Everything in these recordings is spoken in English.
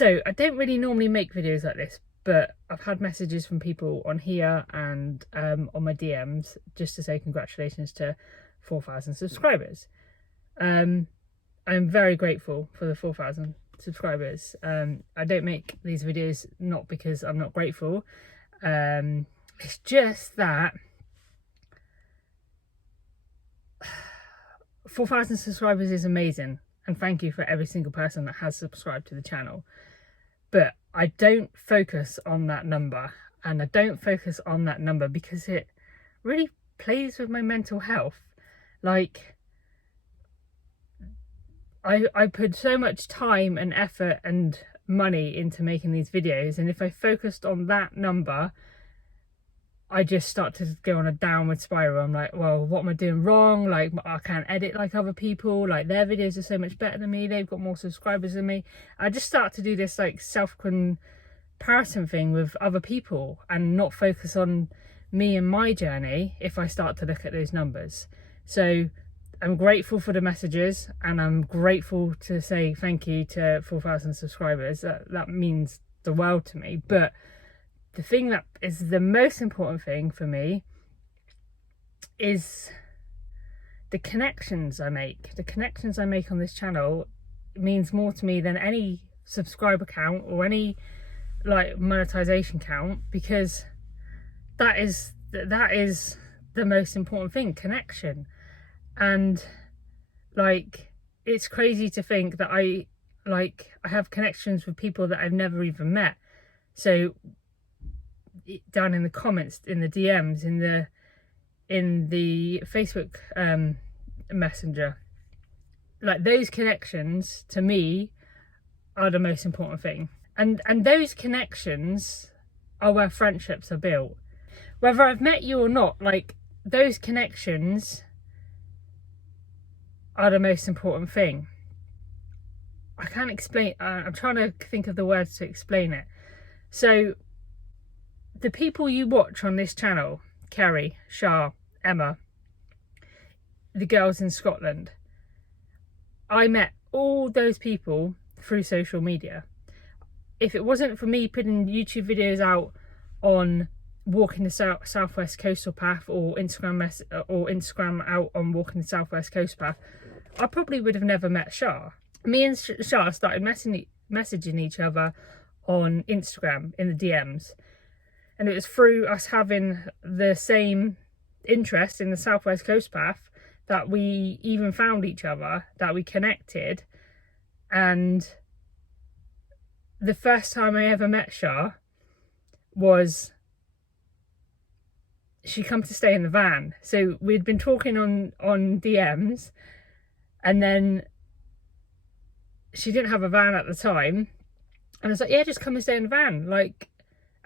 So I don't really normally make videos like this, but I've had messages from people on here and on my DMs just to say congratulations to 4,000 subscribers. I'm very grateful for the 4,000 subscribers. I don't make these videos not because I'm not grateful. It's just that 4,000 subscribers is amazing, and thank you for every single person that has subscribed to the channel. But I don't focus on that number, and I don't focus on that number because it really plays with my mental health. Like, I put so much time and effort and money into making these videos, and if I focused on that number, I just start to go on a downward spiral. I'm like, well, what am I doing wrong? Like, I can't edit like other people. Like, their videos are so much better than me. They've got more subscribers than me. I just start to do this like self-comparison thing with other people and not focus on me and my journey if I start to look at those numbers. So I'm grateful for the messages, and I'm grateful to say thank you to 4,000 subscribers. That means the world to me. But the thing that is the most important thing for me is the connections I make. The connections I make on this channel means more to me than any subscriber count or any like monetization count, because that is the most important thing, connection. And like, it's crazy to think that I have connections with people that I've never even met. So down in the comments, in the DMs, in the Facebook Messenger, like, those connections to me are the most important thing. And those connections are where friendships are built. Whether I've met you or not, like, those connections are the most important thing. I can't explain, I'm trying to think of the words to explain it. So the people you watch on this channel, Kerry, Shah, Emma, the girls in Scotland, I met all those people through social media. If it wasn't for me putting YouTube videos out on walking the Southwest Coastal Path, or Instagram out on walking the Southwest Coast Path, I probably would have never met Shah. Me and Shah started messaging each other on Instagram in the DMs. And it was through us having the same interest in the Southwest Coast Path that we even found each other, that we connected. And the first time I ever met Shah was, she come to stay in the van. So we'd been talking on DMs, and then she didn't have a van at the time. And I was like, yeah, just come and stay in the van. Like,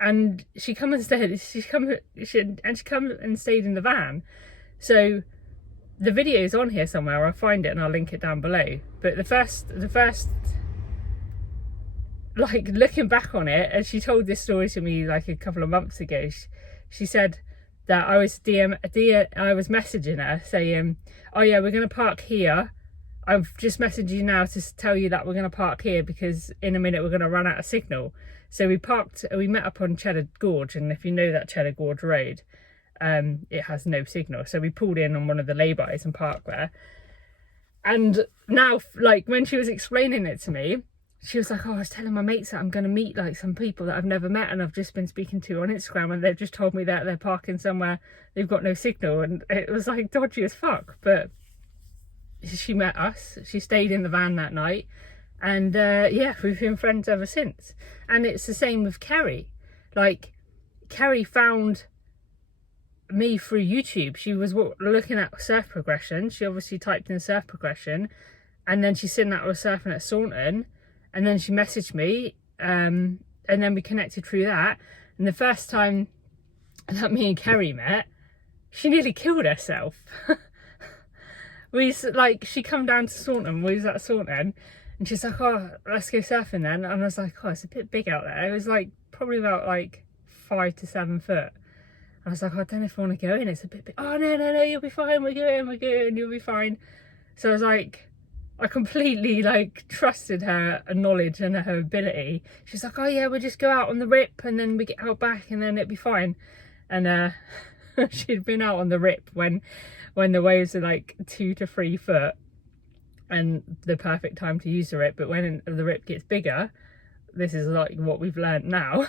and she come and stayed. She come and stayed in the van. So the video's on here somewhere. I'll find it and I'll link it down below. But the first, like, looking back on it, and she told this story to me like a couple of months ago. She said that I was messaging her saying, oh yeah, we're gonna park here. I've just messaged you now to tell you that we're going to park here because in a minute we're going to run out of signal. So we met up on Cheddar Gorge, and if you know that Cheddar Gorge road, it has no signal. So we pulled in on one of the lay-bys and parked there. And now, like, when she was explaining it to me, she was like, oh, I was telling my mates that I'm going to meet like some people that I've never met and I've just been speaking to on Instagram, and they've just told me that they're parking somewhere, they've got no signal. And it was like dodgy as fuck. But she met us, she stayed in the van that night, and yeah, we've been friends ever since. And it's the same with Kerry. Like, Kerry found me through YouTube. She was looking at surf progression. She obviously typed in surf progression, and then she's seen that I was surfing at Saunton, and then she messaged me, and then we connected through that. And the first time that me and Kerry met, she nearly killed herself. She come down to Saunton, we was at Saunton, and she's like, oh, let's go surfing then. And I was like, oh, it's a bit big out there. It was like probably about like 5 to 7 foot. I was like, oh, I don't know if I want to go in, it's a bit big. Oh, no, you'll be fine, we're good, you'll be fine. So I was like, I completely like trusted her knowledge and her ability. She's like, oh yeah, we'll just go out on the rip and then we get out back and then it'd be fine. And she'd been out on the rip when the waves are like 2 to 3 foot and the perfect time to use the rip. But when the rip gets bigger, this is like what we've learned now.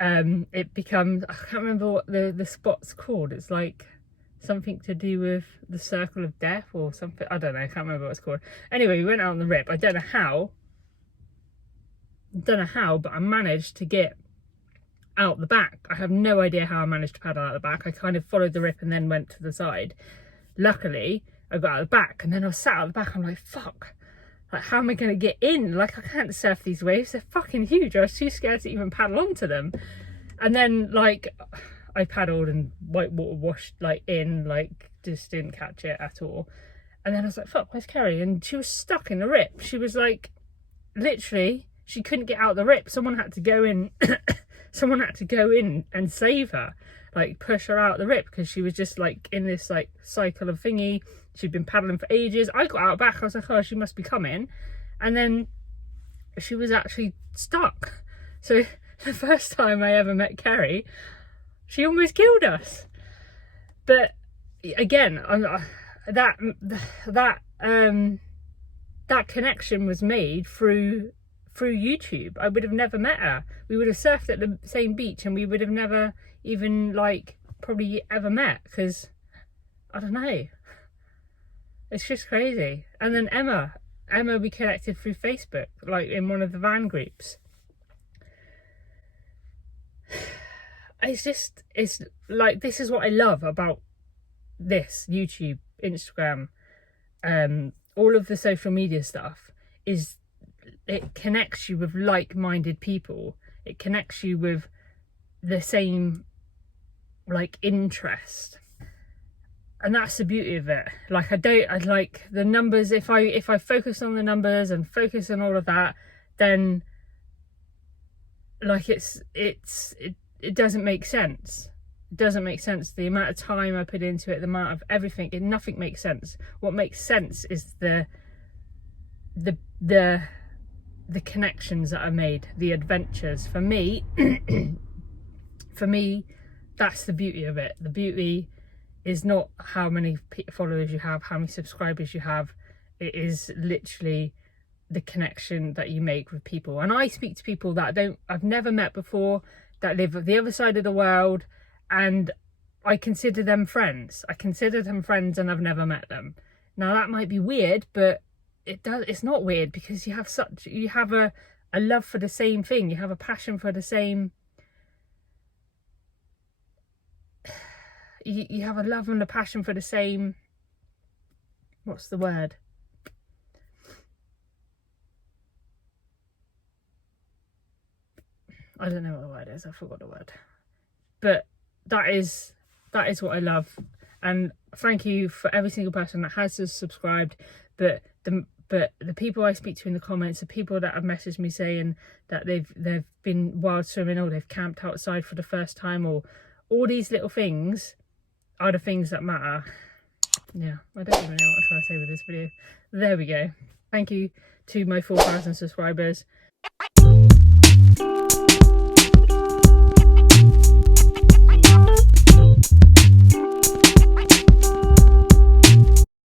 It becomes, I can't remember what the spot's called. It's like something to do with the circle of death or something. I don't know, I can't remember what it's called. Anyway, we went out on the rip. I don't know how, but I managed to get out the back. I have no idea how I managed to paddle out the back. I kind of followed the rip and then went to the side. Luckily, I got out the back, and then I was sat out the back. I'm like, fuck, like, how am I going to get in? Like, I can't surf these waves. They're fucking huge. I was too scared to even paddle onto them. And then, like, I paddled and white water washed, like, in, like, just didn't catch it at all. And then I was like, fuck, where's Kerry? And she was stuck in the rip. She was, like, literally, she couldn't get out the rip. Someone had to go in. Someone had to go in and save her, like, push her out the rip, because she was just, like, in this, like, cycle of thingy. She'd been paddling for ages. I got out back. I was like, oh, she must be coming. And then she was actually stuck. So the first time I ever met Kerry, she almost killed us. But again, that connection was made through YouTube. I would have never met her. We would have surfed at the same beach and we would have never even, like, probably ever met, because I don't know. It's just crazy. And then Emma we connected through Facebook, like in one of the van groups. It's like, this is what I love about this YouTube, Instagram, all of the social media stuff, is it connects you with like-minded people. It connects you with the same, like, interest. And that's the beauty of it. Like, I like the numbers. If I focus on the numbers and focus on all of that, then, like, it doesn't make sense. It doesn't make sense. The amount of time I put into it, the amount of everything, nothing makes sense. What makes sense is the connections that are made, the adventures. For me, that's the beauty of it. The beauty is not how many followers you have, how many subscribers you have. It is literally the connection that you make with people. And I speak to people that I've never met before, that live at the other side of the world, and I consider them friends. And I've never met them. Now that might be weird, but it's not weird, because you have a love for the same thing. You have a passion for the same. You have a love and a passion for the same, what's the word? I don't know what the word is. I forgot the word. But that is what I love. And thank you for every single person that has subscribed. But the people I speak to in the comments, the people that have messaged me saying that they've been wild swimming, or they've camped outside for the first time, or all these little things are the things that matter. Yeah, I don't even know what I'm trying to say with this video. There we go. Thank you to my 4,000 subscribers.